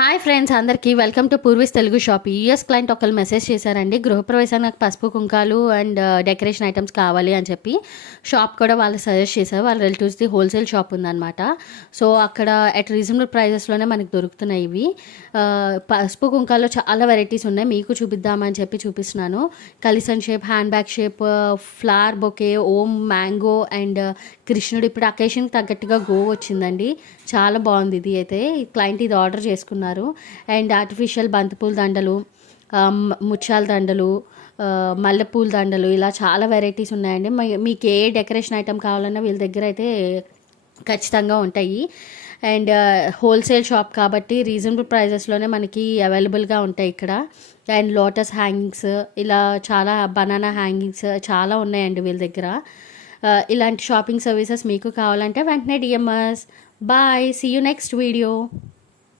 Hi friends, అందరికీ welcome to Poorvi's Telugu shop. US client ఒకళ్ళు message చేశారండి, గృహప్రవేశానికి నాకు పసుపు కుంకాలు అండ్ డెకరేషన్ ఐటమ్స్ కావాలి అని చెప్పి. షాప్ కూడా వాళ్ళు సజెస్ట్ చేశారు. వాళ్ళ రిలేటివ్స్ది హోల్సేల్ షాప్ ఉందన్నమాట. సో అక్కడ అట్ రీజనబుల్ ప్రైజెస్లోనే మనకి దొరుకుతున్నాయి ఇవి. పసుపు కుంకాల్లో చాలా వెరైటీస్ ఉన్నాయి, మీకు చూపిద్దామని చెప్పి చూపిస్తున్నాను. కలిసన్ shape, hand bag shape, flower bouquet, Om, mango and కృష్ణుడు. ఇప్పుడు అకేషన్కి తగ్గట్టుగా గో వచ్చిందండి, చాలా బాగుంది. ఇది అయితే క్లయింట్ ఇది ఆర్డర్ చేసుకున్నారు. అండ్ ఆర్టిఫిషియల్ బంతిపూల దండలు, ముత్యాల దండలు, మల్లెపూల దండలు, ఇలా చాలా వెరైటీస్ ఉన్నాయండి. మీకు ఏ డెకరేషన్ ఐటమ్ కావాలన్నా వీళ్ళ దగ్గర అయితే ఖచ్చితంగా ఉంటాయి. అండ్ హోల్సేల్ షాప్ కాబట్టి రీజనబుల్ ప్రైజెస్లోనే మనకి అవైలబుల్గా ఉంటాయి ఇక్కడ. అండ్ లోటస్ హ్యాంగింగ్స్, ఇలా చాలా బనానా హ్యాంగింగ్స్ చాలా ఉన్నాయండి వీళ్ళ దగ్గర. ఇలాంటి షాపింగ్ సర్వీసెస్ మీకు కావాలంటే వెంటనే DMs. Bye, see you next video.